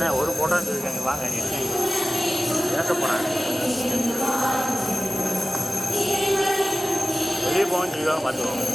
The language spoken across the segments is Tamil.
என்ன ஒரு போட்டோன்னு சொல்லியிருக்காங்க, வாங்க பேச போகிறாங்க, வெளியே போகணும்னு சொல்லிடுவாங்க, பார்த்துருவாங்க.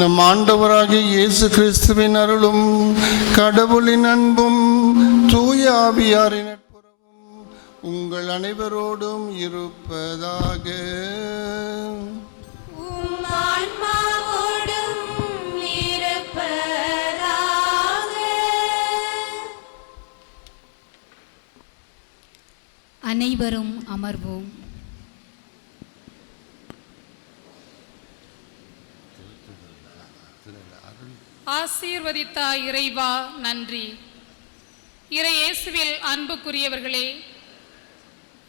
நம் ஆண்டவராகிய இயேசு கிறிஸ்துவின் அருளும் கடவுளின் அன்பும் தூய ஆவியாரின் நட்புறவும் உங்கள் அனைவரோடும் இருப்பதாக. அனைவரும் அமர்வோம். ஆசீர்வதித்தாய் இறைவா, நன்றி. இறை இயேசுவில் அன்புக்குரியவர்களே,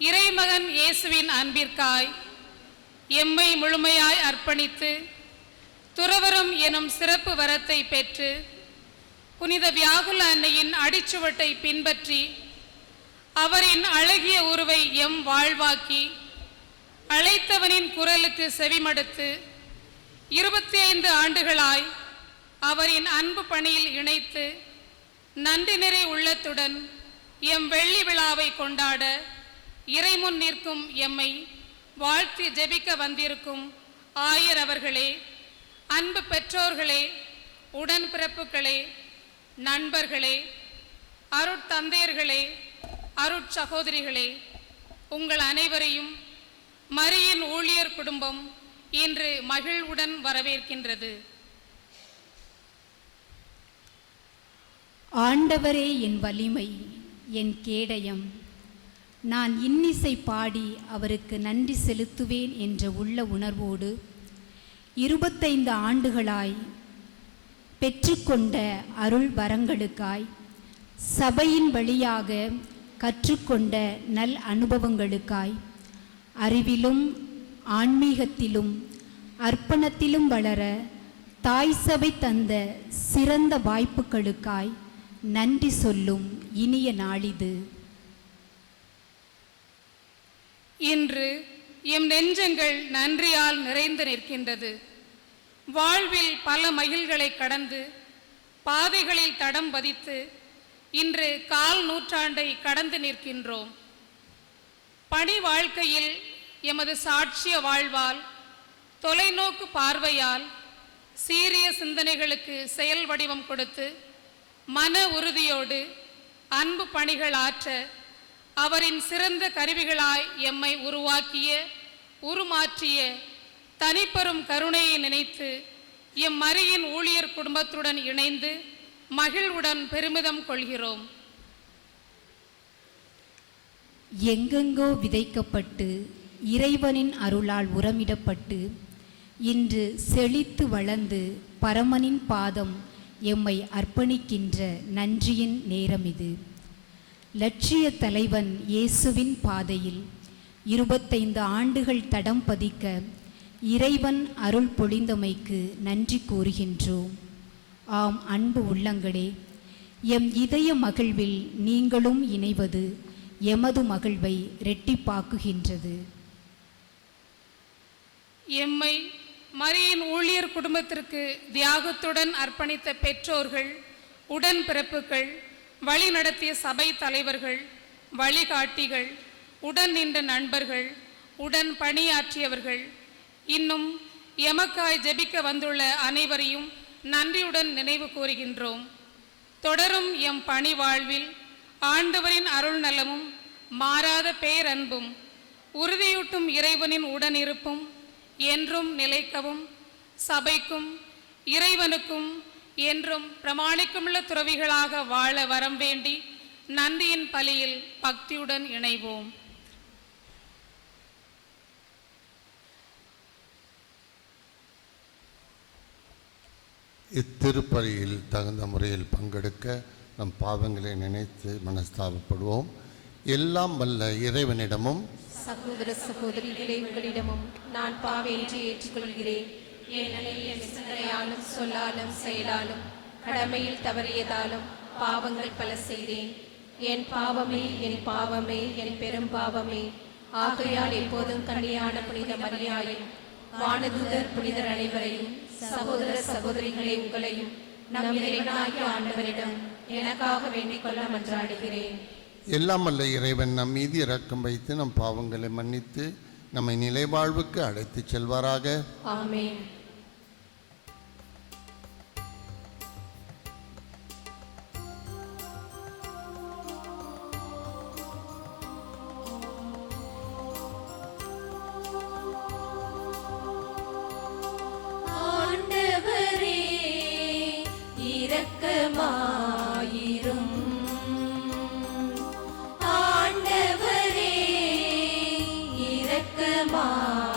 இறைமகன் இயேசுவின் அன்பிற்காய் எம்மை முழுமையாய் அர்ப்பணித்து துறவரம் எனும் சிறப்பு வரத்தை பெற்று புனித வியாகுல அன்னையின் அடிச்சுவட்டை பின்பற்றி அவரின் அழகிய உருவை எம் வாழ்வாக்கி அழைத்தவனின் குரலுக்கு செவிமடுத்து 25 ஆண்டுகளாய் அவரின் அன்பு பணியில் இணைத்து நன்றி நிறை உள்ளத்துடன் எம் வெள்ளி விழாவை கொண்டாட இறைமுன் நிற்கும் எம்மை வாழ்த்தி ஜெபிக்க வந்திருக்கும் ஆயர் அவர்களே, அன்பு பெற்றோர்களே, உடன்பிறப்புகளே, நண்பர்களே, அருட்தந்தையர்களே, அருட்சகோதரிகளே, உங்கள் அனைவரையும் மரியின் ஊழியர் குடும்பம் இன்று மகிழ்வுடன் வரவேற்கின்றது. ஆண்டவரே என் வலிமை, என் கேடயம், நான் இன்னிசை பாடி அவருக்கு நன்றி செலுத்துவேன் என்ற உள்ள உணர்வோடு 25 ஆண்டுகளாய் பெற்றுக்கொண்ட அருள் வரங்களுக்காய், சபையின் வழியாக கற்றுக்கொண்ட நல் அனுபவங்களுக்காய், அறிவிலும் ஆன்மீகத்திலும் அர்ப்பணத்திலும் வளர தாய் சபை தந்த சிறந்த வாய்ப்புகளுக்காய் நன்றி சொல்லும் இனிய நாளிது. இன்று எம் நெஞ்சங்கள் நன்றியால் நிறைந்து நிற்கின்றது. வாழ்வில் பல மைல்களை கடந்து பாதைகளில் தடம் பதித்து இன்று 1/4 நூற்றாண்டை கடந்து நிற்கின்றோம். பணி வாழ்க்கையில் எமது சாட்சிய வாழ்வால், தொலைநோக்கு பார்வையால், சீரிய சிந்தனைகளுக்கு செயல் வடிவம் கொடுத்து மன உறுதியோடு அன்பு பணிகள் ஆற்ற அவரின் சிறந்த கருவிகளாய் எம்மை உருமாற்றிய தனிப்பெரும் கருணையை நினைத்து எம் மரியின் ஊழியர் குடும்பத்துடன் இணைந்து மகிழ்வுடன் பெருமிதம் கொள்கிறோம். எங்கெங்கோ விதைக்கப்பட்டு இறைவனின் அருளால் உரமிடப்பட்டு இன்று செழித்து வளர்ந்து பரமனின் பாதம் எம்மை அர்ப்பணிக்கின்ற நன்றியின் நேரம் இது. லட்சிய தலைவன் இயேசுவின் பாதையில் 25 ஆண்டுகள் தடம் பதிக்க இறைவன் அருள் பொழிந்தமைக்கு நன்றி கூறுகின்றோம். ஆம் அன்பு உள்ளங்களே, எம் இதய மகிழ்வில் நீங்களும் இணைவது எமது மகிழ்வை இரட்டிப்பாக்குகின்றது. எம்மை மரியின் ஊழியர் குடும்பத்திற்கு தியாகத்துடன் அர்ப்பணித்த பெற்றோர்கள், உடன் பிறப்புகள், வழி நடத்திய சபை தலைவர்கள், வழிகாட்டிகள், உடன் நின்ற நண்பர்கள், உடன் பணியாற்றியவர்கள், இன்னும் எமக்காய் ஜெபிக்க வந்துள்ள அனைவரையும் நன்றியுடன் நினைவு கூறுகின்றோம். தொடரும் எம் பணி வாழ்வில் ஆண்டவரின் அருள் நலமும் மாறாத பேரன்பும் உறுதியூட்டும் இறைவனின் உடனிருப்பும் என்றும் நிலைக்கவும், சபைக்கும் இறைவனுக்கும் என்றும் பிரமாணிக்குமுள்ள துறவிகளாக வாழ வரம் வேண்டி நன்றியின் பலியில் பக்தியுடன் இணைவோம். இத்திருப்பலியில் தகுந்த முறையில் பங்கெடுக்க நம் பாவங்களை நினைத்து மனஸ்தாபப்படுவோம். எல்லாம் வல்ல இறைவனிடமும் சகோதர சகோதரிகளே, உங்களிடமும் நான் பாவையின்றி ஏற்றுக்கொள்கிறேன். ஏனெனில் என் சிந்தனையாலும் சொல்லாலும் செயலாலும் கடமையில் தவறியதாலும் பாவங்கள் பல செய்தேன். என் பாவமே, என் பாவமே, என் பெரும் பாவமே. ஆகையால் எப்போதும் கன்னியான புனித மரியாயும், வானதூதர் புனிதர் அனைவரையும், சகோதர சகோதரிகளே உங்களையும் நம் இறைவனாகிய ஆண்டவரிடம் எனக்காக வேண்டிக் கொள்ள மன்றாடுகிறேன். எல்லாம் வல்ல இறைவன் நம் மீது இரக்கம் வைத்து நம் பாவங்களை மன்னித்து நம்மை நிலைவாழ்வுக்கு அழைத்துச் செல்வாராக. ஆமென். ஆண்டவரே இரக்கமாயிரும். ஆண்டவரே இரக்கமாயிரும்.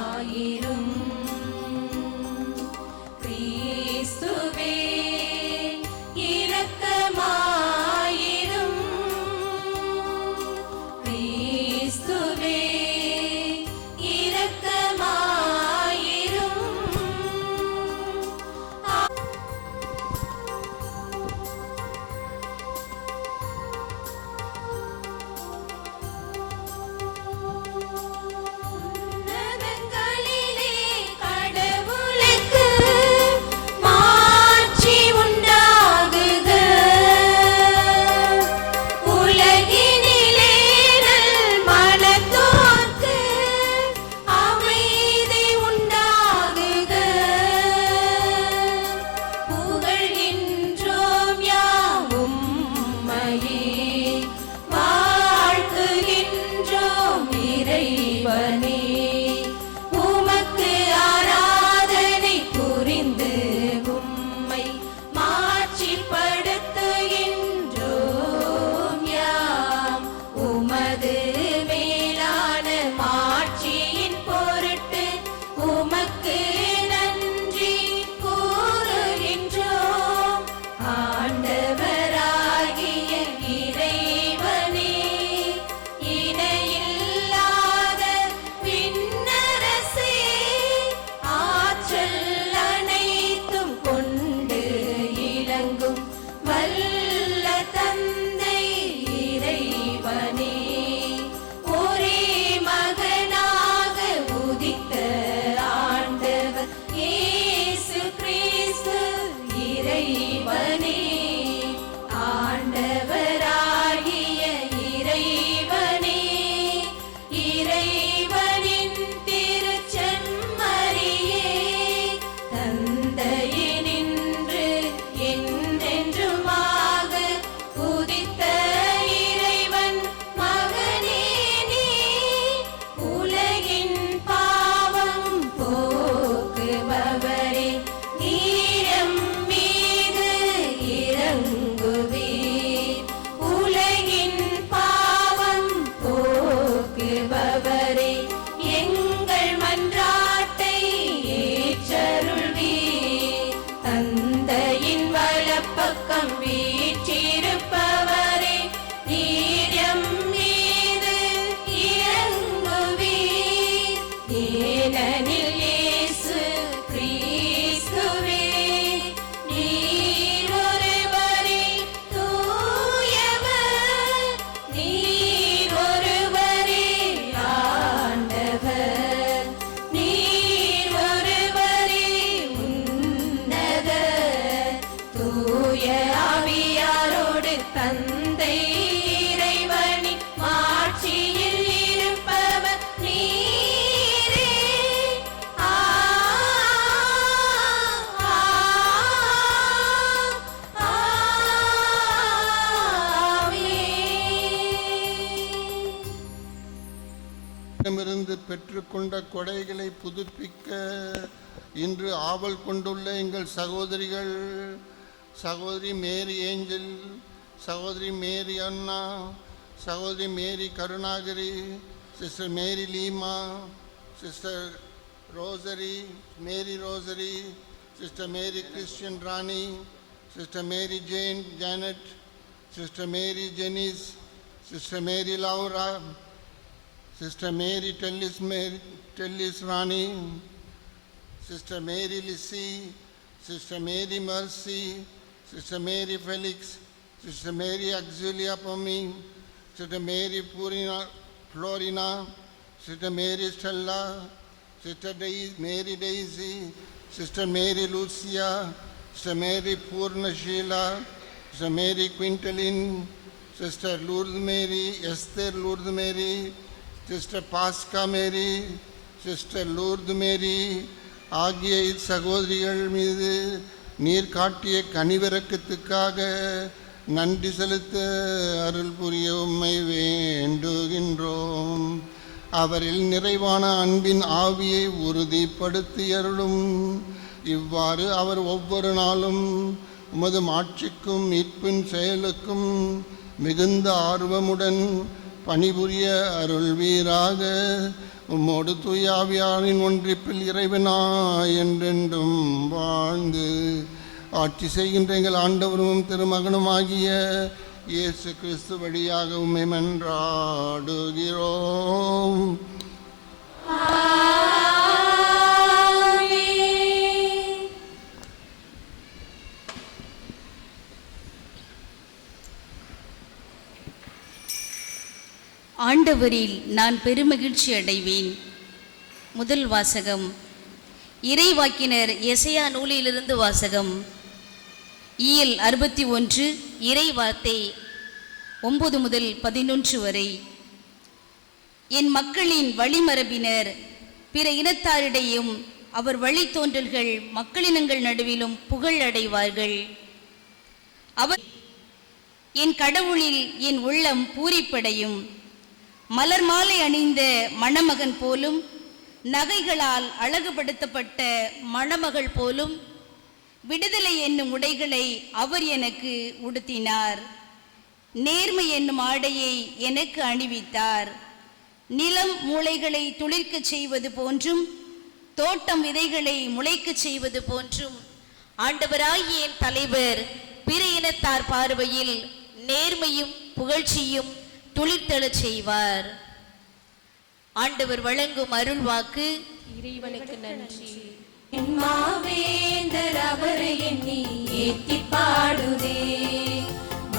தந்தை இறைவனின் மாட்சியில் இருப்பவர் நீரே. இருந்து பெற்றுக்கொண்ட கொடைகளை புதுப்பிக்க இன்று ஆவல் கொண்டுள்ள எங்கள் சகோதரி மேரி ஏஞ்சல், சகோதரி மேரி அண்ணா, சகோதரி மேரி கருணாகரி, சிஸ்டர் மேரி லீமா, சிஸ்டர் மேரி ரோசரி, சிஸ்டர் மேரி கிறிஸ்டியன் ராணி, சிஸ்டர் மேரி ஜானட், சிஸ்டர் மேரி ஜெனிஸ், சிஸ்டர் மேரி லவுரா, Sister Mary Tellis Rani, Sister Mary Lissy, Sister Mary Mercy, Sister Mary Felix, Sister Mary Auxilia Pomi, Sister Mary Florina, Sister Mary Stella, Sister Mary Daisy, Sister Mary Lucia, Sister Mary Purna Sheila, Sister Mary Quintalin, Sister Lourdes Mary, Esther Lourdes Mary, Sister Pasca Mary, Sister Lourdes Mary ஆகிய சகோதரிகள் மீது நீர் காட்டிய கனிவிரக்கத்துக்காக நன்றி செலுத்த அருள் புரிய உம்மை வேண்டுகின்றோம். அவரில் நிறைவான அன்பின் ஆவியை உறுதிப்படுத்தி அருளும். இவ்வாறு அவர் ஒவ்வொரு நாளும் உமது மாட்சிக்கும் மீட்பின் செயலுக்கும் மிகுந்த ஆர்வமுடன் பணிபுரிய அருள்வீராக. உம்மோடு தூயாவியாரின் ஒன்றிப்பில் இறைவனாய் என்றென்றும் வாழ்ந்து ஆட்சி செய்கின்ற எங்கள் ஆண்டவரும் திருமகனுமாகிய இயேசு கிறிஸ்து வழியாக உம்மை மன்றாடுகிறோம். ஆண்டவரில் நான் பெருமகிழ்ச்சி அடைவேன். முதல் வாசகம் இறைவாக்கினர் எசையா நூலிலிருந்து வாசகம். இயல் 61 இறை வார்த்தை 9 முதல் 11 வரை. என் மக்களின் வழிமரபினர் பிற இனத்தாரிடையும் அவர் வழித்தோன்றல்கள் மக்களினங்கள் நடுவிலும் புகழ் அடைவார்கள். அவர் என் கடவுளில் என் உள்ளம் பூரிப்படையும். மலர் மாலை அணிந்த மணமகன் போலும் நகைகளால் அழகுபடுத்தப்பட்ட மணமகள் போலும் விடுதலை என்னும் உடைகளை அவர் எனக்கு உடுத்தினார். நேர்மை என்னும் ஆடையை எனக்கு அணிவித்தார். நிலம் மூளைகளை துளிர்க்கச் செய்வது போன்றும் தோட்டம் விதைகளை முளைக்கச் செய்வது போன்றும் ஆண்டவராகிய என் தலைவர் பிற இனத்தார் பார்வையில் நேர்மையும் புகழ்ச்சியும் துளிர்த்தெழச் செய்வார். ஆண்டவர் வழங்கும் அருள் வாக்கு. இறைவனுக்கு நன்றி. என் மாவேந்தர் அவரை எண்ணி ஏத்தி பாடுதே,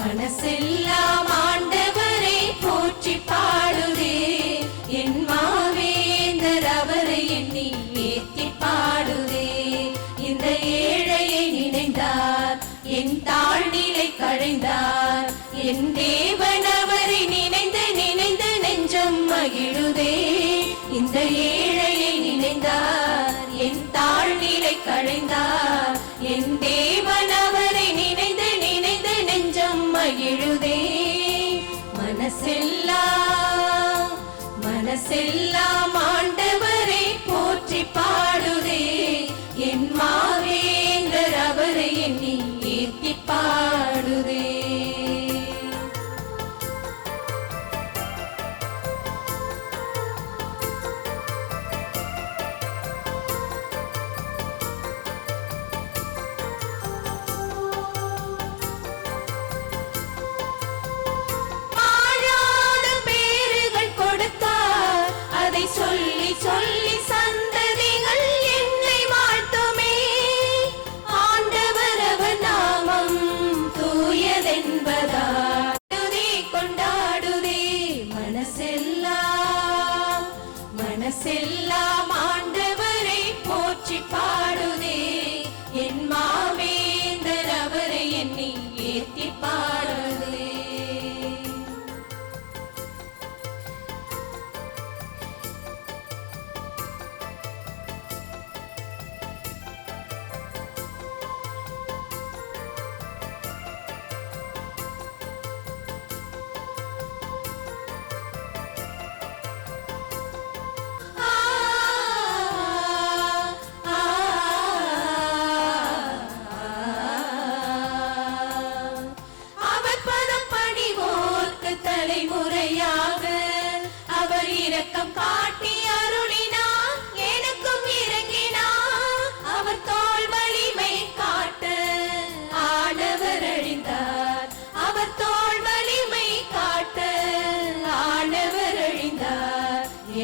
மனசெல்லாம் ஆண்டவரை போற்றி பாடுதே. என் மாவேந்தர் அவரை எண்ணி ஏத்தி பாடுதே. இந்த ஏழையை நினைந்தார், என் தாழ்நிலை களைந்தார். என் தேவன் அவரை நினைந்து நினைந்து நெஞ்சம் மகிழுதே. இந்த ஏழையை நினைந்தார், என் தாழ்நிலை களைந்தார். என் தேவன் அவரை நினைந்து நினைந்து நெஞ்சம் மகிழுதே. மனசெல்லாம் ஆண்டவரை போற்றி பாடுதே. என் மாவேந்தர் அவரை எண்ணி ஏத்தி பாடுதே. சொல்லி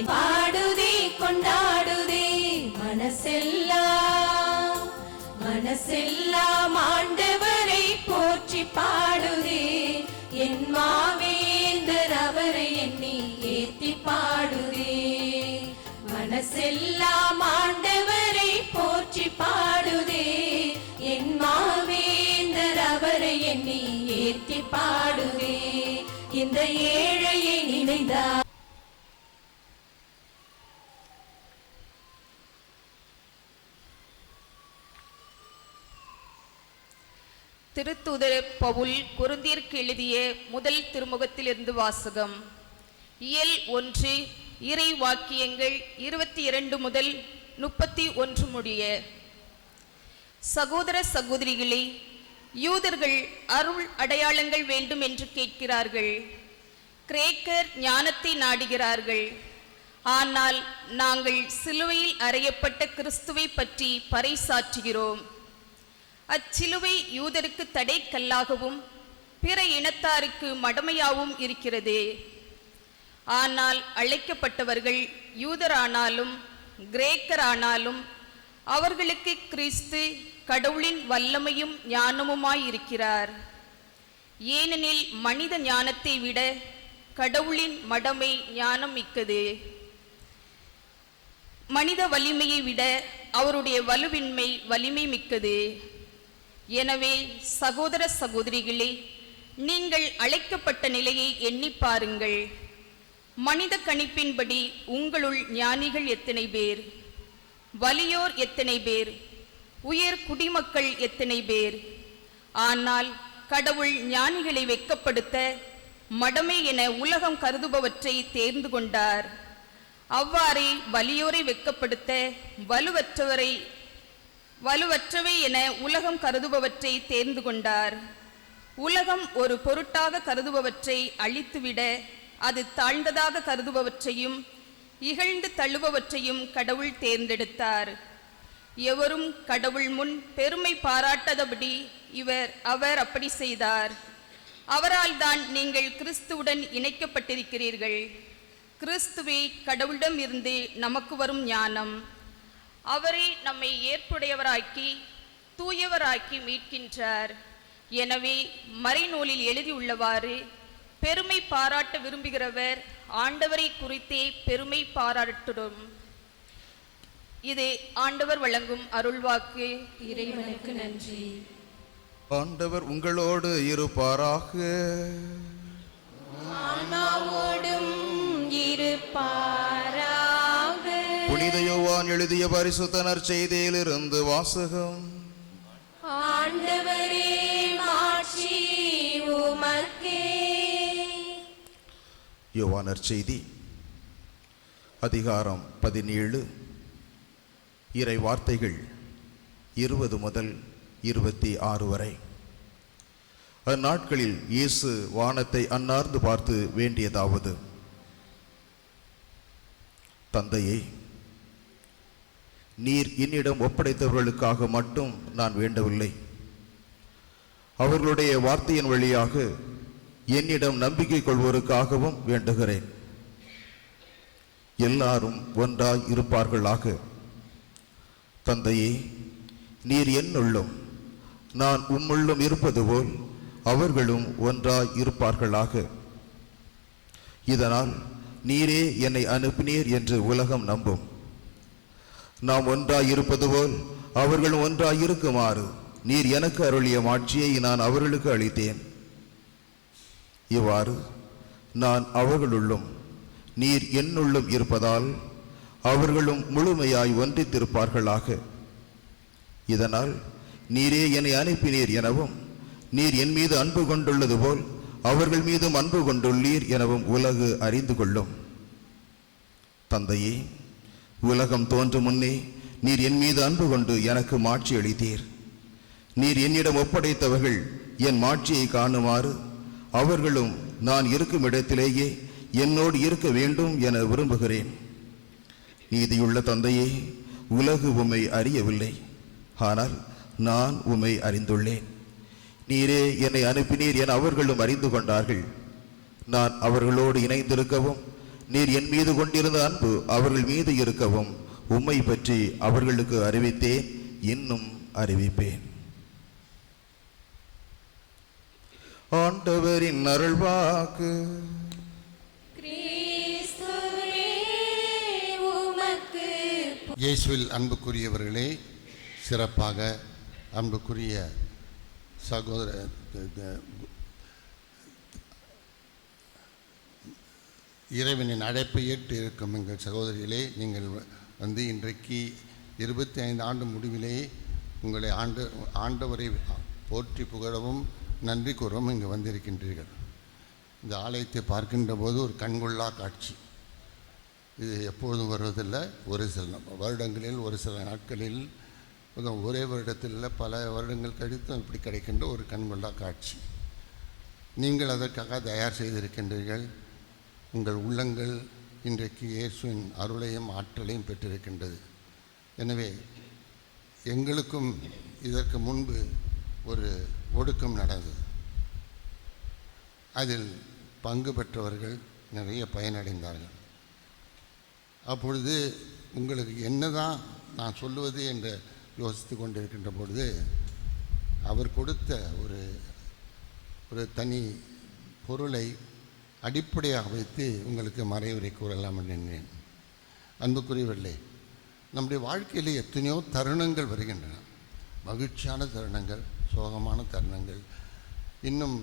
பாடுதே கொண்டாடுதே மனசெல்லாம் ஆண்டவரை போற்றி பாடுதே என் மாவேந்தர் அவரை எண்ணி ஏத்தி பாடுதே மனசெல்லாம் ஆண்டவரை போற்றி பாடுதே என் மாவேந்தர் அவரை எண்ணி ஏத்தி பாடுதே இந்த ஏழையை நினைந்தார். திருத்தூதர் பவுல் கொரிந்தியருக்கு எழுதிய முதல் திருமுகத்திலிருந்து வாசகம். இயல் 1 இறை வாக்கியங்கள் 22 முதல் 31 முடிய. சகோதர சகோதரிகளே, யூதர்கள் அருள் அடையாளங்கள் வேண்டும் என்று கேட்கிறார்கள். கிரேக்கர் ஞானத்தை நாடுகிறார்கள். ஆனால் நாங்கள் சிலுவையில் அறையப்பட்ட கிறிஸ்துவை பற்றி பறைசாற்றுகிறோம். அச்சிலுவை யூதருக்கு தடைக்கல்லாகவும் பிற இனத்தாருக்கு மடமையாகவும் இருக்கிறது. ஆனால் அழைக்கப்பட்டவர்கள் யூதரானாலும் கிரேக்கரானாலும் அவர்களுக்கு கிறிஸ்து கடவுளின் வல்லமையும் ஞானமுமாயிருக்கிறார். ஏனெனில் மனித ஞானத்தை விட கடவுளின் மடமை ஞானம் மிக்கது. மனித வலிமையை விட அவருடைய வலுவின்மை வலிமை மிக்கது. எனவே சகோதர சகோதரிகளே, நீங்கள் அழைக்கப்பட்ட நிலையை எண்ணி பாருங்கள். மனித கணிப்பின்படி உங்களுள் ஞானிகள் எத்தனை பேர், வலியோர் எத்தனை பேர், உயர் குடிமக்கள் எத்தனை பேர். ஆனால் கடவுள் ஞானிகளை வெட்கப்படுத்த மடமை என உலகம் கருதுபவற்றை தேர்ந்து கொண்டார். அவ்வாறே வலியோரை வெட்கப்படுத்த வலுவற்றவை என உலகம் கருதுபவற்றை தேர்ந்து கொண்டார். உலகம் ஒரு பொருட்டாக கருதுபவற்றை அழித்துவிட அது தாழ்ந்ததாக கருதுபவற்றையும் இகழ்ந்து தள்ளுபவற்றையும் கடவுள் தேர்ந்தெடுத்தார். எவரும் கடவுள் முன் பெருமை பாராட்டாதபடி அவர் அப்படி செய்தார். அவரால் தான் நீங்கள் கிறிஸ்துவுடன் இணைக்கப்பட்டிருக்கிறீர்கள். கிறிஸ்துவே கடவுளிடம் இருந்து நமக்கு வரும் ஞானம். அவரே நம்மை ஏற்புடையவராக்கி தூயவராக்கி மீட்கின்றார். எனவே மறைநூலில் எழுதியுள்ளவாறு, பெருமை பாராட்ட விரும்புகிறவர் ஆண்டவரை குறித்தே பெருமை பாராட்டடும். இது ஆண்டவர் வழங்கும் அருள்வாக்கு. இறைவனுக்கு நன்றி. ஆண்டவர் உங்களோடு இருப்பாராக. ஆன்மாவோடும் இருப்பாராக. புனித யோவான் எழுதிய பரிசுத்த நற்செய்தியிலிருந்து வாசகம். ஆண்டவரே, மாட்சி உமக்கே. யோவான் நற்செய்தி அதிகாரம் 17 இறை வார்த்தைகள் 20 முதல் 26 வரை. அந்நாட்களில் இயேசு வானத்தை அன்னார்ந்து பார்த்து வேண்டியதாவது: தந்தையே, நீர் என்னிடம் ஒப்படைத்தவர்களுக்காக மட்டும் நான் வேண்டவில்லை, அவர்களுடைய வார்த்தையின் வழியாக என்னிடம் நம்பிக்கை கொள்வோருக்காகவும் வேண்டுகிறேன். எல்லாரும் ஒன்றாய் இருப்பார்களாக. தந்தையே, நீர் என்னுள்ளும் நான் உம்முள்ளும் இருப்பது போல் அவர்களும் ஒன்றாய் இருப்பார்களாக. இதனால் நீரே என்னை அனுப்பினீர் என்று உலகம் நம்பும். நாம் ஒன்றாய் இருப்பது போல் அவர்களும் ஒன்றாய் இருக்குமாறு நீர் எனக்கு அருளிய மாட்சியை நான் அவர்களுக்கு அளித்தேன். இவ்வாறு நான் அவர்களுள்ளும் நீர் என்னுள்ளும் இருப்பதால் அவர்களும் முழுமையாய் ஒன்றித்திருப்பார்களாக. இதனால் நீரே என்னை அனுப்பினீர் எனவும், நீர் என் மீது அன்பு கொண்டுள்ளது போல் அவர்கள் மீதும் அன்பு கொண்டுள்ளீர் எனவும் உலகு அறிந்து கொள்ளும். தந்தையே, உலகம் தோன்றும் முன்னே நீர் என் மீது அன்பு கொண்டு எனக்கு மாட்சி அளித்தீர். நீர் என்னிடம் ஒப்படைத்தவர்கள் என் மாட்சியை காணுமாறு அவர்களும் நான் இருக்கும் இடத்திலேயே என்னோடு இருக்க வேண்டும் என விரும்புகிறேன். நீதியுள்ள தந்தையே, உலகு உம்மை அறியவில்லை, ஆனால் நான் உம்மை அறிந்துள்ளேன். நீரே என்னை அனுப்பினீர் என அவர்களும் அறிந்து கொண்டார்கள். நான் அவர்களோடு இணைந்திருக்கவும் நீர் என் மீது கொண்டிருந்த அன்பு அவர்கள் மீது இருக்கவும் உம்மை பற்றி அவர்களுக்கு அறிவித்தேன், இன்னும் அறிவிப்பேன். ஆண்டவரின் அருள்வாக்கு. இயேசுவில் அன்புக்குரியவர்களே, சிறப்பாக அன்புக்குரிய சகோதர இறைவனின் அழைப்பை ஏற்று இருக்கும் எங்கள் சகோதரிகளே, நீங்கள் வந்து இன்றைக்கு 25 ஆண்டு முடிவிலே உங்களை ஆண்டவரை போற்றி புகழவும் நன்றி கூறவும் இங்கு வந்திருக்கின்றீர்கள். இந்த ஆலயத்தை பார்க்கின்ற போது ஒரு கண்கொள்ளா காட்சி. இது எப்பொழுதும் வருவதில்லை. ஒரு சில வருடங்களில், ஒரு சில நாட்களில், ஒரே வருடத்தில் பல வருடங்கள் கழித்து இப்படி கிடைக்கின்ற ஒரு கண்கொள்ளா காட்சி. நீங்கள் அதற்காக தயார் செய்திருக்கின்றீர்கள். உங்கள் உள்ளங்கள் இன்றைக்கு இயேசுவின் அருளையும் ஆற்றலையும் பெற்றிருக்கின்றது. எனவே எங்களுக்கும் இதற்கு முன்பு ஒரு ஒடுக்கம் நடந்தது. அதில் பங்கு பெற்றவர்கள் நிறைய பயனடைந்தார்கள். அப்பொழுது உங்களுக்கு என்னதான் நான் சொல்லுவது என்று யோசித்து கொண்டிருக்கின்ற பொழுது அவர் கொடுத்த ஒரு தனி பொருளை அடிப்படையாக வைத்து உங்களுக்கு மறைவுரை கூறலாம் என்றேன். அன்புக்குரியவர்களே, நம்முடைய வாழ்க்கையில் எத்தனையோ தருணங்கள் வருகின்றன. மகிழ்ச்சியான தருணங்கள், சோகமான தருணங்கள், இன்னும்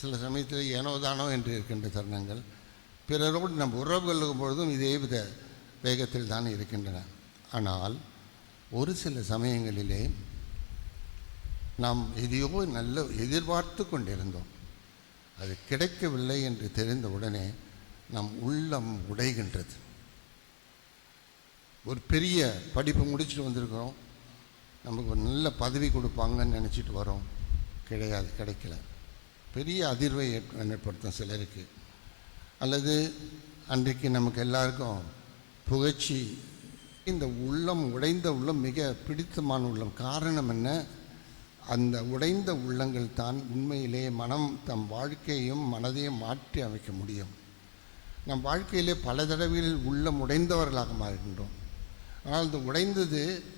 சில சமயத்தில் ஏனோதானோ என்று இருக்கின்ற தருணங்கள். பிறரோடு நம் உறவு கொள்ளும் பொழுதும் இதே வித வேகத்தில் தான் இருக்கின்றன. ஆனால் ஒரு சில சமயங்களிலே நாம் எதையோ நல்ல எதிர்பார்த்து கொண்டிருந்தோம், அது கிடைக்கவில்லை என்று தெரிந்தவுடனே நம் உள்ளம் உடைகின்றது. ஒரு பெரிய படிப்பு முடிச்சுட்டு வந்திருக்கிறோம், நமக்கு ஒரு நல்ல பதவி கொடுப்பாங்கன்னு நினச்சிட்டு வரோம், கிடைக்கல. பெரிய அதிர்வை ஏற்படுத்தும் சிலருக்கு. அல்லது அன்றைக்கு நமக்கு எல்லாருக்கும் புகழ்ச்சி. இந்த உள்ளம், உடைந்த உள்ளம் மிக பிடித்தமான உள்ளம். காரணம் என்ன? அந்த உடைந்த உள்ளங்கள் தான் உண்மையிலே மனம் தம் வாழ்க்கையையும் மனதையும் மாற்றி அமைக்க முடியும். நம் வாழ்க்கையிலே பல தடவைகளில் உள்ளம் உடைந்தவர்களாக மாறுகின்றோம். ஆனால் இந்த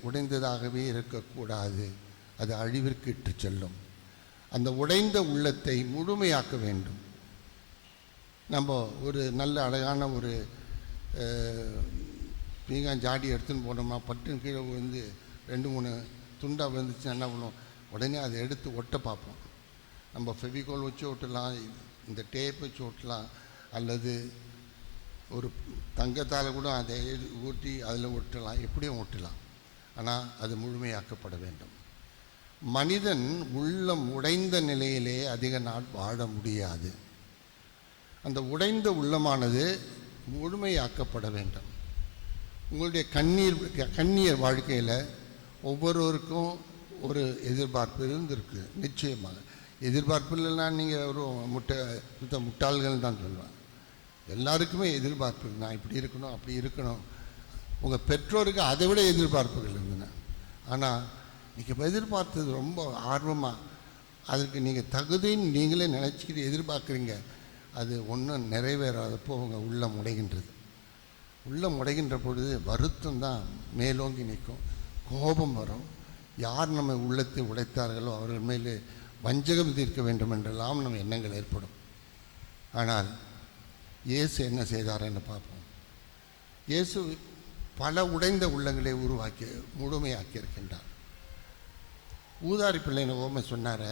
உடைந்ததாகவே இருக்கக்கூடாது, அது அழிவிற்கு இட்டு செல்லும். அந்த உடைந்த உள்ளத்தை முழுமையாக்க வேண்டும். நம்ம ஒரு நல்ல அழகான ஒரு பீங்கான் ஜாடி எடுத்துன்னு போனோம்னா பட்டுன்னு கீழே விழுந்து 2-3 துண்டாக விழுந்துச்சு, என்ன பண்ணுவோம்? உடனே அதை எடுத்து ஒட்ட பார்ப்போம். நம்ம ஃபெவிகோல் வச்சு ஒட்டலாம், இந்த டேப் வச்சு ஒட்டலாம், அல்லது ஒரு தங்கத்தால் கூட அதை ஊற்றி அதில் ஒட்டலாம், எப்படியும் ஒட்டலாம். ஆனால் அது முழுமையாக்கப்பட வேண்டும். மனிதன் உள்ளம் உடைந்த நிலையிலே அதிக நாள் வாழ முடியாது. அந்த உடைந்த உள்ளமானது முழுமையாக்கப்பட வேண்டும். உங்களுடைய கண்ணீர் வாழ்க்கையில் ஒவ்வொருவருக்கும் ஒரு எதிர்பார்ப்பு இருந்திருக்கு. நிச்சயமாக எதிர்பார்ப்பு இல்லைன்னா நீங்கள் ஒரு முட்டாள்கள் தான் சொல்லுவாங்க. எல்லாருக்குமே எதிர்பார்ப்பு, நான் இப்படி இருக்கணும், அப்படி இருக்கணும். உங்கள் பெற்றோருக்கு அதை விட எதிர்பார்ப்புகள் இருந்தன. ஆனால் நீங்கள் எதிர்பார்த்தது ரொம்ப ஆர்வமாக, அதுக்கு நீங்கள் தகுதின்னு நீங்களே நினச்சிக்கிட்டு எதிர்பார்க்குறீங்க. அது ஒன்றும் நிறைவேறாதப்போ உங்கள் உள்ளம் உடைகின்றது. உள்ளம் உடைகின்ற பொழுது வருத்தம் தான் மேலோங்கி நிற்கும், கோபம் வரும். யார் நம்ம உள்ளத்தை உடைத்தார்களோ அவர்கள் மேலே வஞ்சகம் தீர்க்க வேண்டும் என்றெல்லாம் நம்ம எண்ணங்கள் ஏற்படும். ஆனால் இயேசு என்ன செய்தார் என்று பார்ப்போம். இயேசு பல உடைந்த உள்ளங்களை உருவாக்கி முழுமையாக்கி இருக்கின்றார். ஊதாரி பிள்ளைன்னு ஓமை சொன்னார்.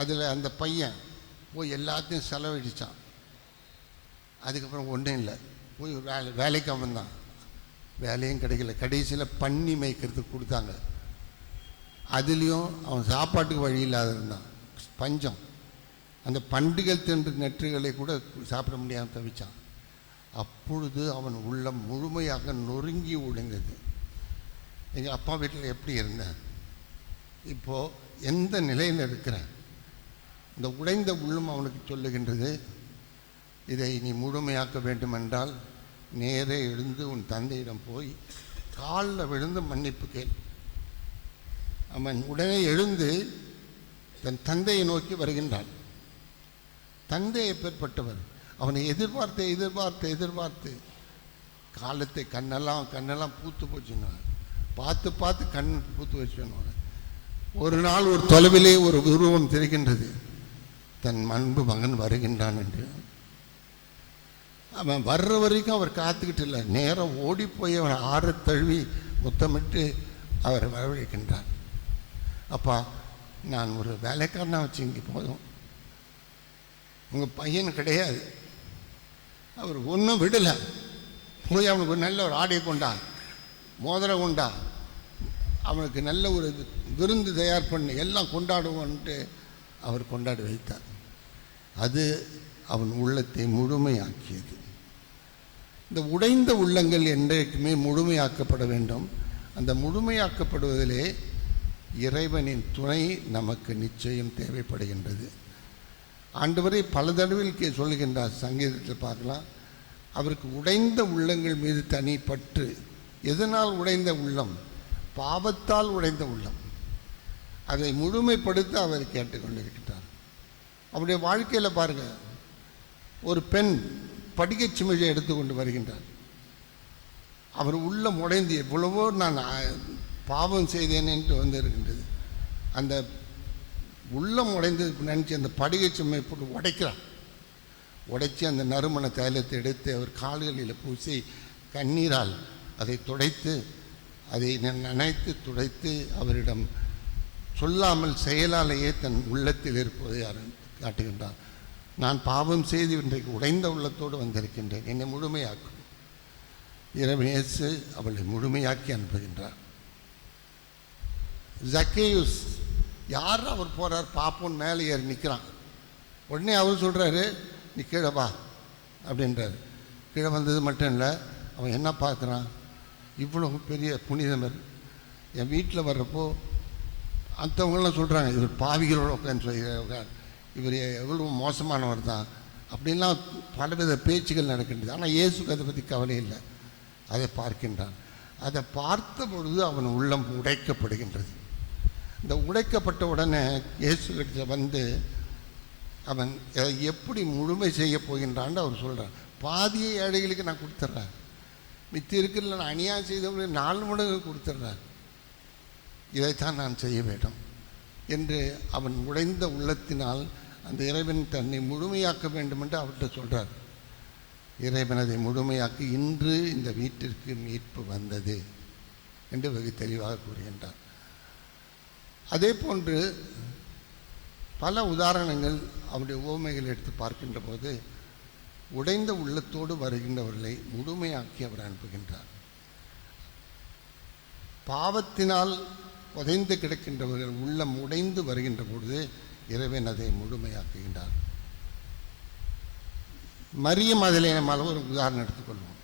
அதில் அந்த பையன் போய் எல்லாத்தையும் செலவழித்தான். அதுக்கப்புறம் ஒன்றும் இல்லை, போய் வேலைக்கு வந்தான், வேலையும் கிடைக்கல. கடைசியில் பன்னி மேய்க்கிறதுக்கு கொடுத்தாங்க. அதுலேயும் அவன் சாப்பாட்டுக்கு வழி இல்லாத இருந்தான், பஞ்சம். அந்த பண்டுகள் தின்று நெற்றுகளை கூட சாப்பிட முடியாமல் தவிச்சான். அப்பொழுது அவன் உள்ளம் முழுமையாக நொறுங்கி உடைந்தது. எங்கள் அப்பா வீட்டில் எப்படி இருந்தேன், இப்போது எந்த நிலையில் இருக்கிறேன்? இந்த உடைந்த உள்ளம் அவனுக்கு சொல்லுகின்றது, இதை நீ முழுமையாக்க வேண்டுமென்றால் நேரே எழுந்து உன் தந்தையிடம் போய் காலில் விழுந்து மன்னிப்பு கேள். அவன் உடனே எழுந்து தன் தந்தையை நோக்கி வருகின்றான். தந்தை எப்பேற்பட்டவர்? அவனை எதிர்பார்த்து காலத்தை கண்ணெல்லாம் பூத்து போச்சுன்னு பார்த்து கண் பூத்து வச்சுன்னு. ஒரு நாள் ஒரு தொலைவிலே ஒரு உருவம் தெரிகின்றது, தன் அன்பு மகன் வருகின்றான் என்று. அவன் வர்ற வரைக்கும் அவர் காத்துக்கிட்டு இல்லை, நேரம் ஓடி போய் அவனை ஆற தழுவி முத்தமிட்டு அவர் வரவழைக்கின்றார். அப்பா, நான் ஒரு வேலைக்காரனாக வச்சு இங்கே போதும், உங்கள் பையன் கிடையாது. அவர் ஒன்றும் விடலை, போய் அவனுக்கு ஒரு நல்ல ஒரு ஆடையை கொண்டா, மோதிரம் கொண்டா, அவனுக்கு நல்ல ஒரு விருந்து தயார் பண்ணி எல்லாம் கொண்டாடுவோன்ட்டு அவர் கொண்டாடி வைத்தார். அது அவன் உள்ளத்தை முழுமையாக்கியது. இந்த உடைந்த உள்ளங்கள் என்றைக்குமே முழுமையாக்கப்பட வேண்டும். அந்த முழுமையாக்கப்படுவதிலே இறைவனின் துணை நமக்கு நிச்சயம் தேவைப்படுகின்றது. ஆண்டவரை பல தடவையில் சொல்லுகின்றார், சங்கீதத்தில் பார்க்கலாம். அவருக்கு உடைந்த உள்ளங்கள் மீது தனி பற்று. எதனால் உடைந்த உள்ளம்? பாவத்தால் உடைந்த உள்ளம். அதை முழுமைப்படுத்த அவர் கேட்டுக்கொண்டிருக்கிறார். அவருடைய வாழ்க்கையில் பாருங்கள், ஒரு பெண் படிக்க சிமிழை எடுத்துக்கொண்டு வருகின்றார். அவர் உள்ளம் உடைந்து எவ்வளவோ நான் பாவம் செய்தேன் என்று வந்து இருக்கின்றது. அந்த உள்ளம் உடைந்து நினச்சி அந்த படிகை சும்மை போட்டு உடைச்சி அந்த நறுமண தைலத்தை எடுத்து அவர் கால்களில் பூசி கண்ணீரால் அதை துடைத்து, அதை நனைத்து துடைத்து அவரிடம் சொல்லாமல் செயலாலேயே தன் உள்ளத்தில் இருப்பதை காட்டுகின்றார். நான் பாவம் செய்து இன்றைக்கு உடைந்த உள்ளத்தோடு வந்திருக்கின்றேன், என்னை முழுமையாக்கும். இறைவன் இயேசு அவளை முழுமையாக்கி அனுப்புகின்றார். ஜக்கேயுஸ், யார் அவர் போகிறார் பார்ப்போன்னு மேலே ஏறி நிற்கிறான். உடனே அவர் சொல்கிறாரு, நீ கீழே வா அப்படின்றார். கீழே வந்தது மட்டும் இல்லை, அவன் என்ன பார்க்குறான், இவ்வளோ பெரிய புனிதமர் என் வீட்டில் வர்றப்போ மற்றவங்களாம் சொல்கிறாங்க, இவர் பாவிகளோட உட்காந்து சொல்கிறார், இவர் எவ்வளோ மோசமானவர் தான் அப்படின்லாம் பலவித பேச்சுகள் நடக்கின்றது. ஆனால் இயேசுக்கு அதை பற்றி கவலை இல்லை. அதை பார்க்கின்றான். அதை பார்த்த பொழுது அவன் உள்ளம் உடைக்கப்படுகின்றது. இந்த உடைக்கப்பட்ட உடனே இயேசுகிட்ட வந்து அவன் எப்படி முழுமை செய்ய போகின்றான்னு அவர் சொல்கிறான். பாதியை ஏழைகளுக்கு நான் கொடுத்துட்றேன், மித்தி இருக்கிறதுல நான் அநியாயம் செய்தவங்களுக்கு 4 மடங்கு கொடுத்துட்றேன், இதைத்தான் நான் செய்ய வேண்டும் என்று அவன் உடைந்த உள்ளத்தினால் அந்த இறைவன் தன்னை முழுமையாக்க வேண்டும் என்று அவர்கிட்ட சொல்கிறார். இறைவன் அதை முழுமையாக்கி இன்று இந்த வீட்டிற்கு மீட்பு வந்தது என்று வெகு தெளிவாக கூறுகின்றார். அதே போன்று பல உதாரணங்கள் அவருடைய உவமைகள் எடுத்து பார்க்கின்ற போது உடைந்த உள்ளத்தோடு வருகின்றவர்களை முழுமையாக்கி அவர் அனுப்புகின்றார். பாவத்தினால் உதைந்து கிடக்கின்றவர்கள் உள்ளம் உடைந்து வருகின்ற பொழுது இறைவன் அதை முழுமையாக்குகின்றார். மரிய மதலேனம்மாள் ஒரு உதாரணம் எடுத்துக்கொள்வோம்.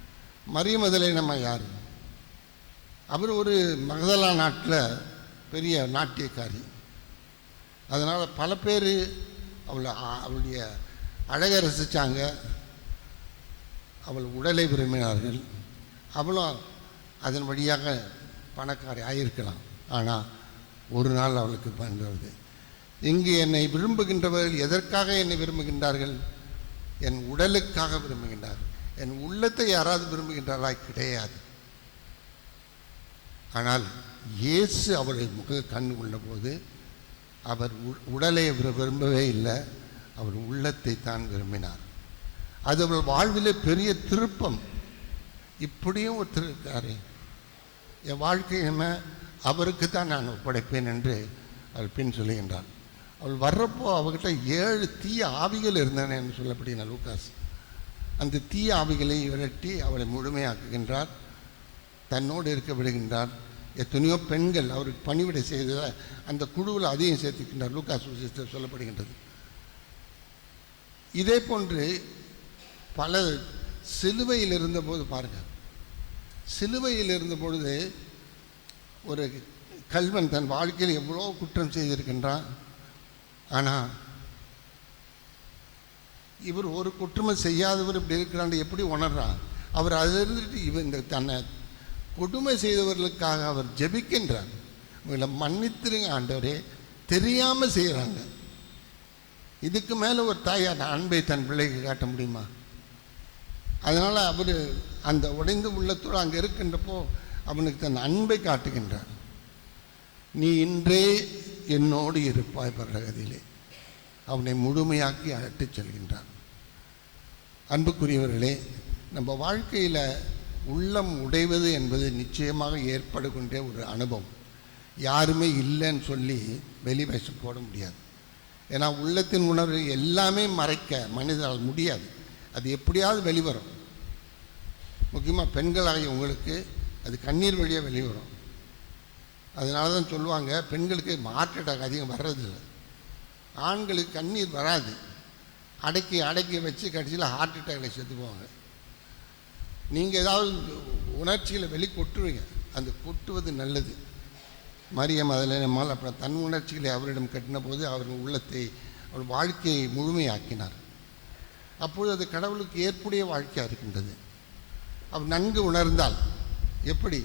மரிய மதலேனம்மா யார்? அவர் ஒரு மகதலா நாட்டில் பெரிய நாட்டியக்காரி. அதனால் பல பேர் அவளுடைய அழகை ரசித்தாங்க, அவள் உடலை விரும்பினார்கள். அவளும் அதன் வழியாக பணக்காரி ஆகியிருக்கலாம். ஆனால் ஒரு நாள் அவளுக்கு பண்ணுறது, இங்கு என்னை விரும்புகின்றவர்கள் எதற்காக என்னை விரும்புகின்றார்கள்? என் உடலுக்காக விரும்புகின்றார்கள். என் உள்ளத்தை யாராவது விரும்புகின்றாரா? கிடையாது. ஆனால் இயேசு அவளை கண் கொண்டபோது அவர் உடலை விரும்பவே இல்லை, அவர் உள்ளத்தை தான் விரும்பினார். அது அவள் வாழ்விலே பெரிய திருப்பம். இப்படியும் ஒருத்தர் இருக்காரு, என் வாழ்க்கை என்ன அவருக்கு தான் நான் ஒப்படைப்பேன் என்று அவள் பின் சொல்லுகின்றாள். அவள் வர்றப்போ அவகிட்ட 7 தீய ஆவிகள் இருந்தன என்று சொல்லப்படுகிற லூக்காஸ். அந்த தீய ஆவிகளை விரட்டி அவளை முழுமையாக்குகின்றார், தன்னோடு இருக்க விடுகின்றார். எத்தனையோ பெண்கள் அவருக்கு பணிவிடை செய்த அந்த குழுவில் அதையும் சேர்த்துக்கின்றார். லூக்காஸ் விசேஷத்தில் சொல்லப்படுகின்றது. இதே போன்று பல சிலுவையில் இருந்தபோது பாருங்கள், சிலுவையில் இருந்த பொழுது ஒரு கல்வன் தன் வாழ்க்கையில் எவ்வளோ குற்றம் செய்திருக்கின்றான். ஆனால் இவர் ஒரு குற்றமும் செய்யாதவர் இப்படி இருக்கிறான் எப்படி உணர்றான்? அவர் அதிலிருந்துட்டு இவர் இந்த தன்னை கொடுமை செய்தவர்களுக்காக அவர் ஜெபிக்கின்றார். இவங்களை மன்னித்துருங்க ஆண்டவரே, தெரியாமல் செய்கிறாங்க. இதுக்கு மேலே ஒரு தாயார் அன்பை தன் பிள்ளைக்கு காட்ட முடியுமா? அதனால் அவர் அந்த உடைந்த உள்ளத்தோடு அங்கே இருக்கின்றப்போ அவனுக்கு தன் அன்பை காட்டுகின்றார். நீ இன்றே என்னோடு இருப்பாய் பரலகத்திலே. அவனை முழுமையாக்கி அழைத்துச் செல்கின்றார். அன்புக்குரியவர்களே, நம்ம வாழ்க்கையில் உள்ளம் உடைவது என்பது நிச்சயமாக ஏற்படுகின்ற ஒரு அனுபவம். யாருமே இல்லைன்னு சொல்லி வெளிவேஷம் போட முடியாது. ஏன்னா உள்ளத்தின் உணர்வு எல்லாமே மறைக்க மனிதனால் முடியாது. அது எப்படியாவது வெளிவரும். முக்கியமாக பெண்களாகிய உங்களுக்கு அது கண்ணீர் வழியாக வெளிவரும். அதனால தான் சொல்லுவாங்க, பெண்களுக்கு ஹார்ட் அட்டாக் அதிகம் வர்றதில்லை, ஆண்களுக்கு கண்ணீர் வராது. அடக்கி அடக்கி வச்சு கடைசியில் ஹார்ட் அட்டாக்கில் செத்து போவாங்க. நீங்கள் ஏதாவது உணர்ச்சிகளை வெளிக்கொட்டுவீங்க, அந்த கொட்டுவது நல்லது. மரியம் அதில் நம்மால் அப்புறம் தன் உணர்ச்சிகளை அவரிடம் கட்டின போது அவர் உள்ளத்தை, அவர் வாழ்க்கையை முழுமையாக்கினார். அப்பொழுது அது கடவுளுக்கு ஏற்புடைய வாழ்க்கையாக இருக்கின்றது. அவர் நன்கு உணர்ந்தால், எப்படி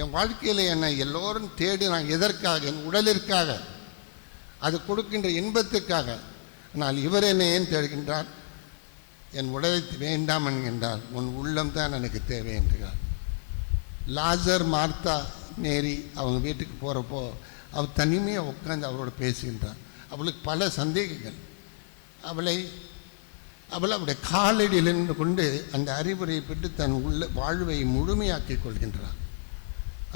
என் வாழ்க்கையில் என்னை எல்லோரும் தேடி நான் எதற்காக, என் உடலிற்காக, அது கொடுக்கின்ற இன்பத்திற்காக, ஆனால் இவர் என்னை ஏன் தேடுகின்றார்? என் உடலை வேண்டாம் என்கின்றார். உன் உள்ளம் தான் எனக்கு தேவை என்கிறார். லாசர், மார்த்தா, நேரி அவங்க வீட்டுக்கு போகிறப்போ அவர் தனிமையாக உட்காந்து அவரோட பேசுகின்றார். அவளுக்கு பல சந்தேகங்கள். அவளை அவருடைய காலடியில் நின்று கொண்டு அந்த அறிவுரையை பெற்று தன் உள்ள வாழ்வை முழுமையாக்கி கொள்கின்றார்.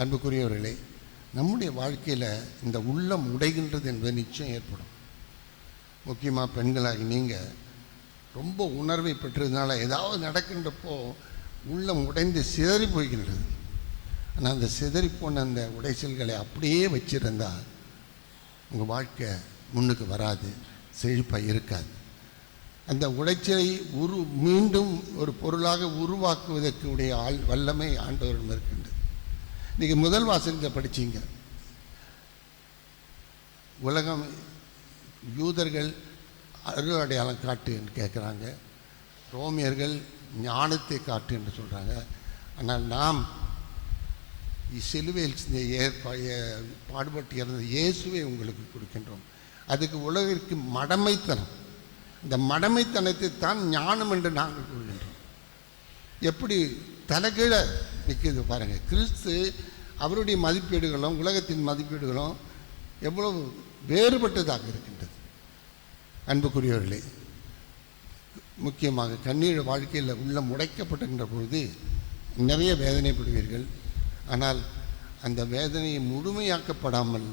அன்புக்குரியவர்களே, நம்முடைய வாழ்க்கையில் இந்த உள்ளம் உடைகின்றது என்பது நிச்சயம் ஏற்படும். முக்கியமாக பெண்களாகி நீங்கள் ரொம்ப உணர்வை பெற்றதுனால ஏதாவது நடக்கின்றப்போ உள்ளம் உடைந்து சிதறி போய்கின்றது. ஆனால் அந்த சிதறிப்போன அந்த உடைச்சல்களை அப்படியே வச்சிருந்தால் உங்கள் வாழ்க்கை முன்னுக்கு வராது, செழிப்பாக இருக்காது. அந்த உடைச்சலை மீண்டும் ஒரு பொருளாக உருவாக்குவதற்கு உடைய வல்லமை ஆண்டவரிடம் இருக்கின்றது. நீங்கள் முதல் வாசகத்தை படிச்சீங்க. உலகம், யூதர்கள் அருள் அடையாளம் காட்டு என்று கேட்குறாங்க, ரோமியர்கள் ஞானத்தை காட்டு என்று சொல்கிறாங்க. ஆனால் நாம் சிலுவையில் பாடுபட்டு இறந்த இயேசுவை உங்களுக்கு கொடுக்கின்றோம். அதுக்கு உலகிற்கு மடமைத்தனம், இந்த மடமைத்தனத்தை தான் ஞானம் என்று நாங்கள் கூறுகின்றோம். எப்படி தலைகீழ நிற்கிறது பாருங்கள். கிறிஸ்து அவருடைய மதிப்பீடுகளும் உலகத்தின் மதிப்பீடுகளும் எவ்வளவு வேறுபட்டதாக இருக்கின்றது. அன்புக்குரியவர்களே, முக்கியமாக கண்ணீர் வாழ்க்கையில் உள்ள முடைக்கப்பட்டுகின்ற பொழுது நிறைய வேதனைப்படுவீர்கள். ஆனால் அந்த வேதனையை முழுமையாக்கப்படாமல்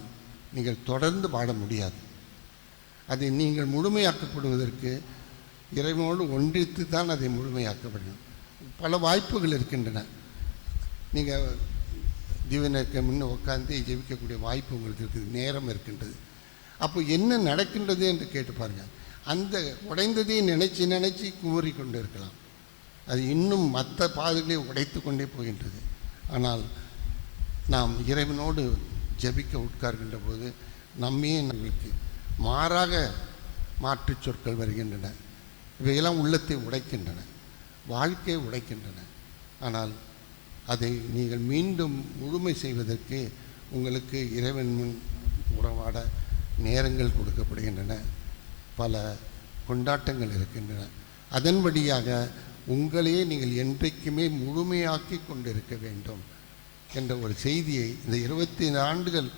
நீங்கள் தொடர்ந்து வாழ முடியாது. அதை நீங்கள் முழுமையாக்கப்படுவதற்கு இறைவனோடு ஒன்றித்து தான் அதை முழுமையாக்கப்படும். பல வாய்ப்புகள் இருக்கின்றன. நீங்கள் ஜீவனுக்கு முன்னே உட்காந்து ஜெபிக்கக்கூடிய வாய்ப்பு உங்களுக்கு இருக்குது, நேரம் இருக்கின்றது. அப்போ என்ன நடக்கின்றது என்று கேட்டு பாருங்கள். அந்த உடைந்ததை நினைச்சு கூறி கொண்டு இருக்கலாம். அது இன்னும் மற்ற பாதைகளை உடைத்து கொண்டே போகின்றது. ஆனால் நாம் இறைவனோடு ஜெபிக்க உட்கார்கின்ற போது நம்மையே நம்மளுக்கு மாறாக மாற்று சொற்கள் வருகின்றன. இவையெல்லாம் உள்ளத்தை உடைக்கின்றன, வாழ்க்கையை உடைக்கின்றன. ஆனால் அதை நீங்கள் மீண்டும் முழுமை செய்வதற்கு உங்களுக்கு இறைவன் முன் உறவாட நேரங்கள் கொடுக்கப்படுகின்றன, பல கொண்டாட்டங்கள் இருக்கின்றன. அதன் வழியாக உங்களையே நீங்கள் என்றைக்குமே முழுமையாக்கி கொண்டிருக்க வேண்டும் என்ற ஒரு செய்தியை இந்த 25 ஆண்டுகள்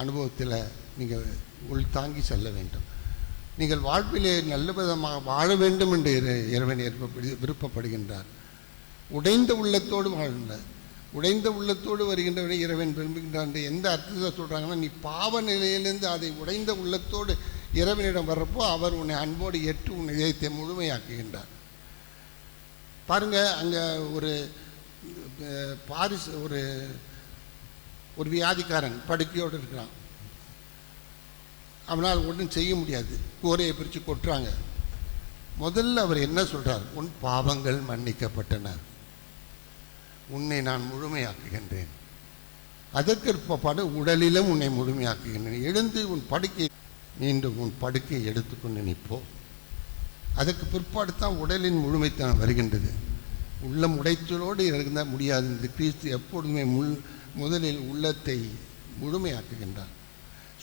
அனுபவத்தில் நீங்கள் உள்தாங்கி செல்ல வேண்டும். நீங்கள் வாழ்விலே நல்ல விதமாக வாழ வேண்டும் என்று இறைவன் விருப்பப்படுகின்றார். உடைந்த உள்ளத்தோடு வாழ்ந்த, உடைந்த உள்ளத்தோடு வருகின்றவரை இறைவன் விரும்புகின்றான். எந்த அர்த்தத்தில் சொல்கிறாங்கன்னா, நீ பாவ நிலையிலிருந்து அதை உடைந்த உள்ளத்தோடு இறைவனிடம் வர்றப்போ அவர் உன்னை அன்போடு ஏற்று உன் இதயத்தை முழுமையாக்குகின்றார். பாருங்கள், அங்கே ஒரு பாரிஸ் ஒரு வியாதிக்காரன் படுக்கையோடு இருக்கிறான். அவனால் ஒன்றும் செய்ய முடியாது, கூரையை பிரித்து கொட்டுறாங்க. முதல்ல அவர் என்ன சொல்கிறார்? உன் பாவங்கள் மன்னிக்கப்பட்டன, உன்னை நான் முழுமையாக்குகின்றேன். அதற்கு பாடு உடலிலும் உன்னை முழுமையாக்குகின்றேன். எழுந்து உன் படுக்கை, மீண்டும் உன் படுக்கையை எடுத்துக்கொண்டு நிற்போ. அதற்கு பிற்பாடு தான் உடலின் முழுமைத்தான் வருகின்றது. உள்ளம் உடைச்சலோடு இருந்த முடியாது. இந்த கிறிஸ்து எப்பொழுதுமே முதலில் உள்ளத்தை முழுமையாக்குகின்றார்.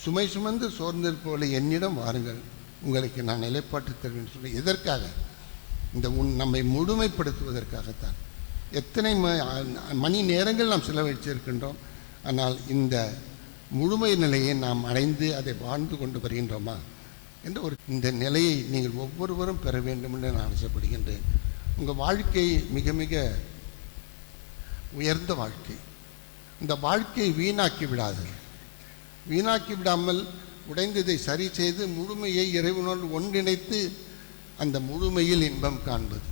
சுமை சுமந்து சோர்ந்திருப்பவர்களை என்னிடம் வாருங்கள், உங்களுக்கு நான் நிலைப்பாட்டு தருவேன் சொல்லி. எதற்காக? இந்த நம்மை முழுமைப்படுத்துவதற்காகத்தான். எத்தனை மணி நேரங்கள் நாம் செலவழிச்சிருக்கின்றோம். ஆனால் இந்த முழுமை நிலையை நாம் அடைந்து அதை வாழ்ந்து கொண்டு வருகின்றோமா என்ற இந்த நிலையை நீங்கள் ஒவ்வொருவரும் பெற வேண்டும் என்று நான் ஆசைப்படுகின்றேன். உங்கள் வாழ்க்கை மிக மிக உயர்ந்த வாழ்க்கை. இந்த வாழ்க்கையை வீணாக்கி விடாது. வீணாக்கி விடாமல் உடைந்ததை சரி செய்து முழுமையை இறைவனோடு ஒன்றிணைத்து அந்த முழுமையில் இன்பம் காண்பது,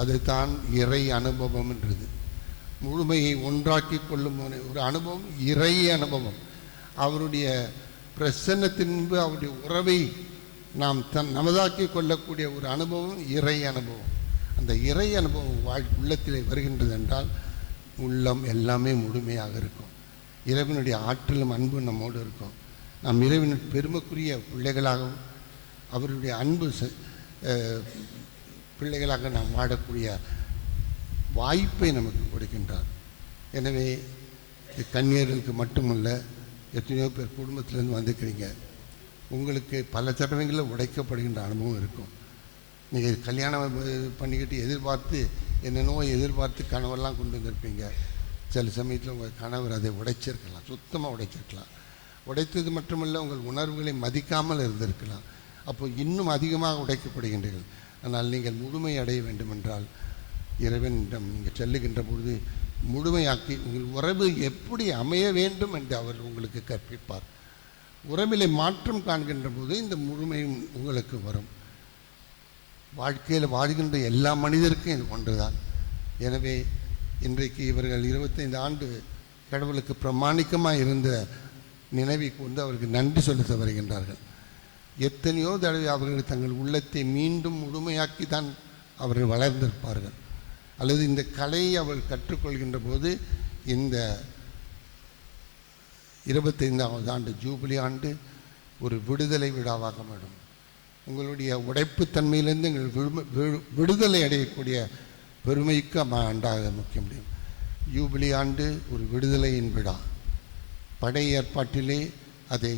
அதுதான் இறை அனுபவம் என்றது. முழுமையை ஒன்றாக்கி கொள்ளும் ஒரு அனுபவம் இறை அனுபவம். அவருடைய பிரசன்னத்தின் முன்பு அவருடைய உறவை நாம் நமதாக்கி கொள்ளக்கூடிய ஒரு அனுபவம் இறை அனுபவம். அந்த இறை அனுபவம் உள்ளத்திலே வருகின்றது என்றால் உள்ளம் எல்லாமே முழுமையாக இருக்கும். இறைவனுடைய ஆற்றலும் அன்பும் நம்மோடு இருக்கும். நாம் இறைவனுடைய பெருமைக்குரிய பிள்ளைகளாகவும் அவருடைய அன்பு பிள்ளைகளாக நாம் வாழக்கூடிய வாய்ப்பை நமக்கு கொடுக்கின்றார். எனவே கன்னியர்களுக்கு மட்டுமல்ல, எத்தனையோ பேர் குடும்பத்திலேருந்து வந்துக்கிறீங்க. உங்களுக்கு பல தடவைகளில் உடைக்கப்படுகின்ற அனுபவம் இருக்கும். நீங்கள் கல்யாணம் பண்ணிக்கிட்டு எதிர்பார்த்து என்னென்னவோ எதிர்பார்த்து கணவரெல்லாம் கொண்டு வந்திருப்பீங்க. சில சமயத்தில் உங்கள் கணவர் அதை உடைச்சிருக்கலாம், சுத்தமாக உடைச்சிருக்கலாம். உடைத்தது மட்டுமல்ல, உங்கள் உணர்வுகளை மதிக்காமல் இருந்திருக்கலாம். அப்போ இன்னும் அதிகமாக உடைக்கப்படுகின்றீர்கள். ஆனால் நீங்கள் முழுமை அடைய வேண்டுமென்றால் இறைவனிடம் நீங்கள் செல்லுகின்ற பொழுது முழுமையாக்கி உங்கள் உறவு எப்படி அமைய வேண்டும் என்று அவர் உங்களுக்கு கற்பிப்பார். உறவிலே மாற்றம் காண்கின்ற போது இந்த முழுமையும் உங்களுக்கு வரும். வாழ்க்கையில் வாழ்கின்ற எல்லா மனிதருக்கும் இது ஒன்றுதான். எனவே இன்றைக்கு இவர்கள் 25 ஆண்டு கடவுளுக்கு பிரமாணிக்கமாக இருந்த நினைவை கொண்டு அவருக்கு நன்றி செலுத்த வருகின்றார்கள். எத்தனையோ தடவை அவர்கள் தங்கள் உள்ளத்தை மீண்டும் முழுமையாக்கி தான் அவர்கள் வளர்ந்திருப்பார்கள். அல்லது இந்த கலையை அவர்கள் கற்றுக்கொள்கின்ற போது இந்த 25வது ஆண்டு ஜூபிலி ஆண்டு ஒரு விடுதலை விழாவாக மாறும். உங்களுடைய உடைப்புத்தன்மையிலிருந்து எங்கள் விடுதலை அடையக்கூடிய பெருமைக்கு ஆண்டாக முக்கிய முடியும். ஜூபிலி ஆண்டு ஒரு விடுதலையின் விழா. படை ஏற்பாட்டிலே அதை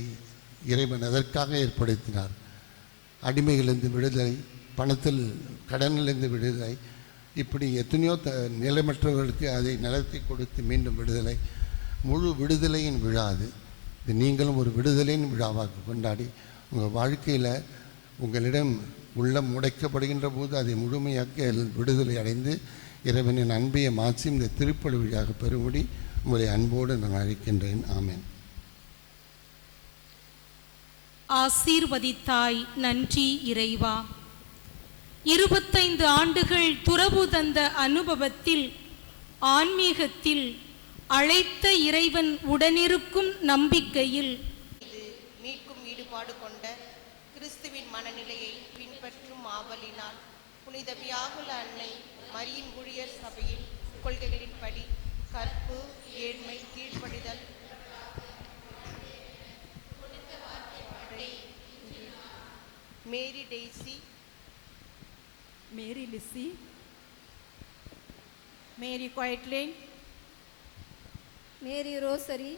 இறைவன் அதற்காக ஏற்படுத்தினார். அடிமைகளிலிருந்து விடுதலை, பணத்தில் கடனிலிருந்து விடுதலை, இப்படி எத்தனையோ நிலைமற்றவர்களுக்கு அதை நிலத்தை கொடுத்து மீண்டும் விடுதலை. முழு விடுதலையின் விழா அது. இது நீங்களும் ஒரு விடுதலையின் விழாவாக கொண்டாடி உங்கள் வாழ்க்கையில் உங்களிடம் உள்ளம் உடைக்கப்படுகின்ற போது அதை முழுமையாக்கி அதில் விடுதலை அடைந்து இறைவனின் அன்பையை மாற்றி இந்த திருப்பலி வழியாக பெறும்படி உங்களை அன்போடு நான் அழைக்கின்றேன். ஆமென். ஆசீர்வதித்தாய், நன்றி இறைவா. 25 ஆண்டுகள் துறவு தந்த அனுபவத்தில், ஆன்மீகத்தில் அழைத்த இறைவன் உடனிருக்கும் நம்பிக்கையில் மீட்கும் ஈடுபாடு கொண்ட கிறிஸ்துவின் மனநிலையை பின்பற்றும் ஆவலினால் புனித வியாகுல அன்னை மரியின் ஊழியர் சபையின் கொள்கைகளின்படி கற்பு, ஏழ்மை, கீழ்ப்படிதல், மேரி டெய்சி, மேரி லிசி, மேரி குவைட்லின், மேரி ரோசரி,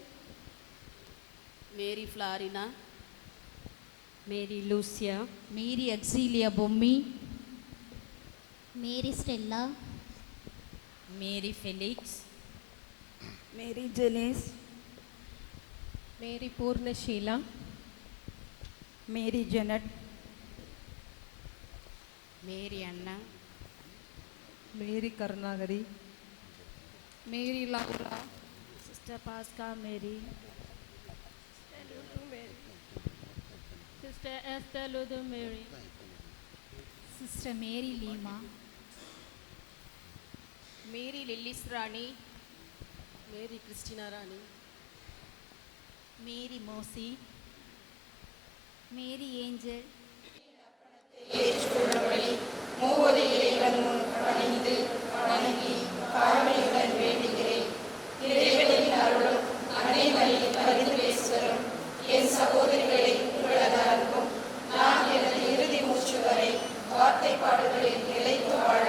மேரி ஃப்ளாரினா, மேரி லூசியா, மேரி அக்ஸீலியா பொம்மி, மேரி ஸ்டெல்லா, மேரி ஃபெலிக்ஸ், மேரி ஜெனிஸ், மேரி பூர்ணஷீலா, மேரி ஜெனட், மேரி அண்ணா, மேரி கருணாகரி, மேரி லவுரா, சிஸ்டர் பாஸ்கா மேரி, சிஸ்டர் எஸ்தர் லுது மேரி, சிஸ்டர் மேரி லீமா, மேரி லில்லிஸ் ராணி, மேரி கிறிஸ்டினா ராணி, மேரி மோசி, மேரி ஏஞ்சல், மூவொரு இறைவன் முன் பணிந்து வணங்கி தாழ்மையுடன் வேண்டுகிறேன். இறைவனின் அருளும் அனைவரையும் பரிந்து பேசுவரும் என் சகோதரிகளை உங்களது அன்பும் நான் எனது இறுதி மூச்சு வரை வார்த்தைப்பாடுகளில் நிலைத்து வாழ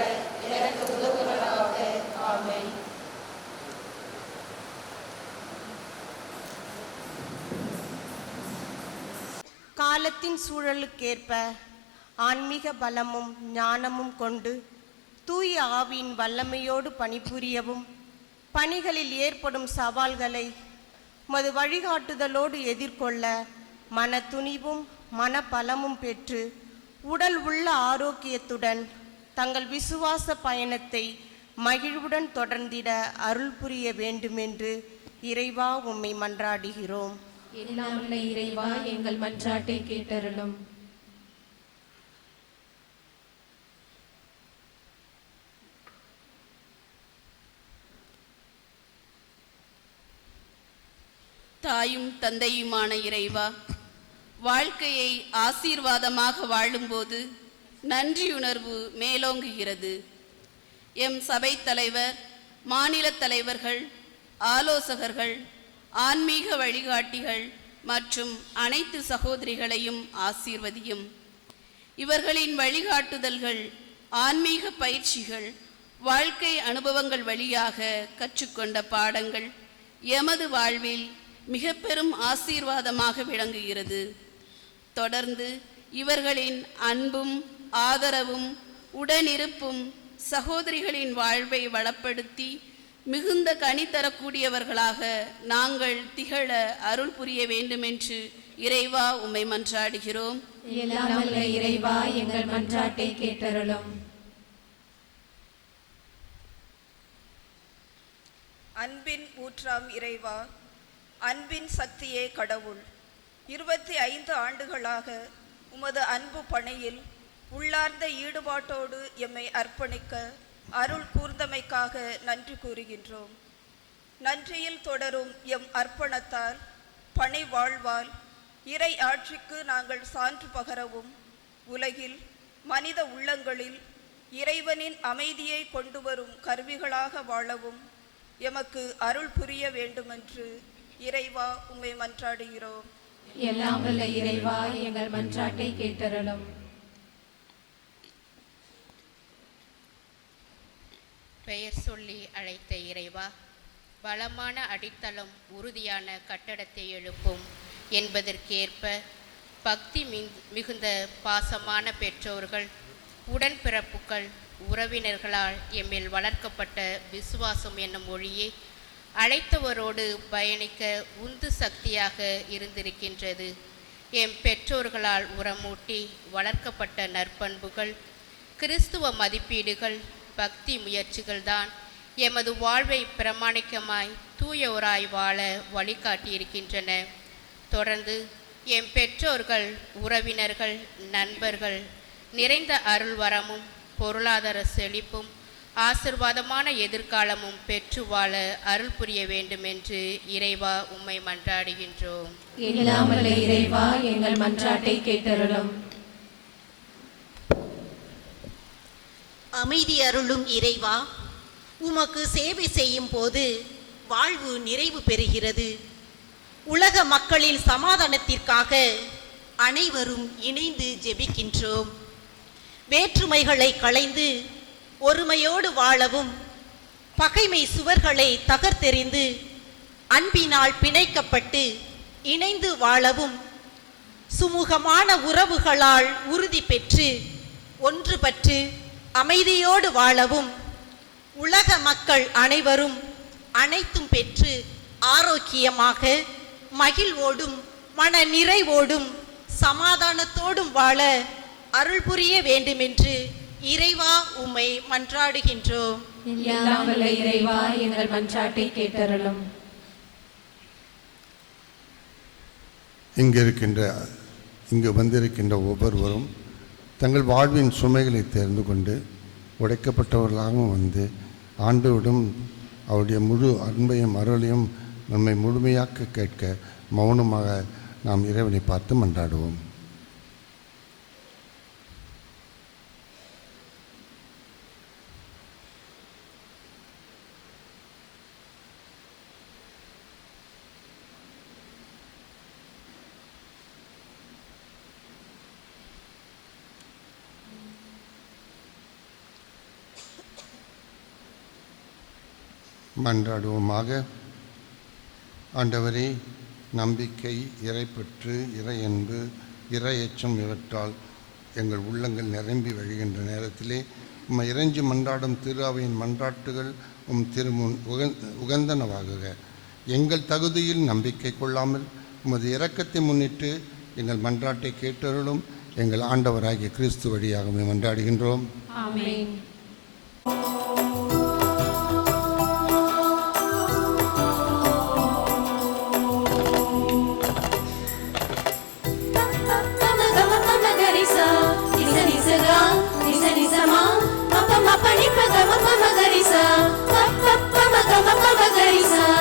எனக்கு உதவுவதாக. ஆமென். காலத்தின் சூழலுக்கேற்ப ஆன்மீக பலமும் ஞானமும் கொண்டு தூய ஆவியின் வல்லமையோடு பணிபுரியவும், பணிகளில் ஏற்படும் சவால்களை மது வழிகாட்டுதலோடு எதிர்கொள்ள மன துணிவும் மனபலமும் பெற்று உடல் உள்ள ஆரோக்கியத்துடன் தங்கள் விசுவாச பயணத்தை மகிழ்வுடன் தொடர்ந்திட அருள் புரிய வேண்டுமென்று இறைவா உம்மை மன்றாடுகிறோம். எல்லாம் உள்ள இறைவா, எங்கள் மன்றாட்டை கேட்டருளும். தாயும் தந்தையுமான இறைவா, வாழ்க்கையை ஆசீர்வாதமாக வாழும்போது நன்றியுணர்வு மேலோங்குகிறது. எம் சபை தலைவர், மாநில தலைவர்கள், ஆலோசகர்கள், ஆன்மீக வழிகாட்டிகள் மற்றும் அனைத்து சகோதரிகளையும் ஆசீர்வதியும். இவர்களின் வழிகாட்டுதல்கள், ஆன்மீக பயிற்சிகள், வாழ்க்கை அனுபவங்கள் வழியாக கற்றுக்கொண்ட பாடங்கள் எமது வாழ்வில் மிக பெரும் ஆசீர்வாதமாக விளங்குகிறது. தொடர்ந்து இவர்களின் அன்பும் ஆதரவும் உடனிருப்பும் சகோதரிகளின் வாழ்வை வளப்படுத்தி மிகுந்த கனி தரக்கூடியவர்களாக நாங்கள் திகழ அருள் புரிய வேண்டுமென்று இறைவா உம்மை மன்றாடுகிறோம். எல்லாம் வல்ல இறைவா, எங்கள் மன்றாட்டை கேட்டருளும். அன்பின் ஊற்றாம் இறைவா, அன்பின் சக்தியே கடவுள். 25 ஆண்டுகளாக உமது அன்பு பணியில் உள்ளார்ந்த ஈடுபாட்டோடு எம்மை அர்ப்பணிக்க அருள் கூர்ந்தமைக்காக நன்றி கூறுகின்றோம். நன்றியில் தொடரும் எம் அர்ப்பணத்தால், பணி வாழ்வால் இறை ஆட்சிக்கு நாங்கள் சான்று பகரவும், உலகில் மனித உள்ளங்களில் இறைவனின் அமைதியை கொண்டு வரும் கருவிகளாக வாழவும் எமக்கு அருள் புரிய வேண்டுமென்று இறைவா உம்மை மன்றாடுகிறோம். எல்லாம் வல்ல இறைவா, எங்கள் மன்றாட்டை கேட்டருளும். பெயர் சொல்லி அழைத்த இறைவா, பலமான அடித்தளம் உறுதியான கட்டடத்தை எழுப்பும் என்பதற்கேற்ப பக்தி மிகுந்த பாசமான பெற்றோர்கள், உடன்பிறப்புகள், உறவினர்களால் எம்மில் வளர்க்கப்பட்ட விசுவாசம் என்னும் மொழியை அழைத்தவரோடு பயணிக்க உந்து சக்தியாக இருந்திருக்கின்றது. எம் பெற்றோர்களால் உரமூட்டி வளர்க்கப்பட்ட நற்பண்புகள், கிறிஸ்துவ மதிப்பீடுகள், பக்தி முயற்சிகள்தான் எமது வாழ்வை பிரமாணிக்கமாய் தூயோராய் வாழ வழிகாட்டியிருக்கின்றன. தொடர்ந்து எம் பெற்றோர்கள், உறவினர்கள், நண்பர்கள் நிறைந்த அருள் வரமும் பொருளாதார செழிப்பும் ஆசிர்வாதமான எதிர்காலமும் பெற்று வாழ அருள் புரிய வேண்டும் என்று இறைவா உம்மை மன்றாடுகின்றோம். எல்லாம் வல்ல இறைவா, எங்கள் மன்றாட்டை கேட்டருளும். அமைதி அருளும் இறைவா, உமக்கு சேவை செய்யும் போது வாழ்வு நிறைவு பெறுகிறது. உலக மக்களின் சமாதானத்திற்காக அனைவரும் இணைந்து ஜெபிக்கின்றோம். வேற்றுமைகளை களைந்து ஒருமையோடு வாழவும், பகைமை சுவர்களை தகர்த்தெறிந்து அன்பினால் பிணைக்கப்பட்டு இணைந்து வாழவும், சுமூகமான உறவுகளால் உறுதி பெற்று ஒன்றுபட்டு அமைதியோடு வாழவும், உலக மக்கள் அனைவரும் அனைத்தும் பெற்று ஆரோக்கியமாக மகிழ்வோடும் மன நிறைவோடும் சமாதானத்தோடும் வாழ அருள் புரிய வேண்டுமென்று இறைவா உம்மை மன்றாடுகின்றோம். எல்லாம் வல்ல இறைவா, எங்கள் மன்றாட்டை கேட்டருளும். இங்கு வந்திருக்கின்ற ஒவ்வொருவரும் தங்கள் வாழ்வின் சுமைகளை தெரிந்து கொண்டு உடைக்கப்பட்டவர்களாகவும் வந்து ஆண்டவரிடம் அவருடைய முழு அன்பையும் அருளையும் நம்மை முழுமையாக்க கேட்க மௌனமாக நாம் இறைவனை பார்த்து மன்றாடுவோம். மன்றாடுவோமாக. ஆண்டவரே, நம்பிக்கை, இறைப்பற்று, இறையன்பு, இறையச்சம் இவற்றால் எங்கள் உள்ளங்கள் நிரம்பி வழிகின்ற நேரத்திலே உம்மை இறைஞ்சி மன்றாடும் திரு அவையின் மன்றாட்டுகள் திருமுன் உகந்தனவாகுக. எங்கள் தகுதியில் நம்பிக்கை கொள்ளாமல் உமது இரக்கத்தை முன்னிட்டு எங்கள் மன்றாட்டை கேட்டருளும். எங்கள் ஆண்டவராகிய கிறிஸ்து வழியாகவே மன்றாடுகின்றோம். ஆமென். Mama,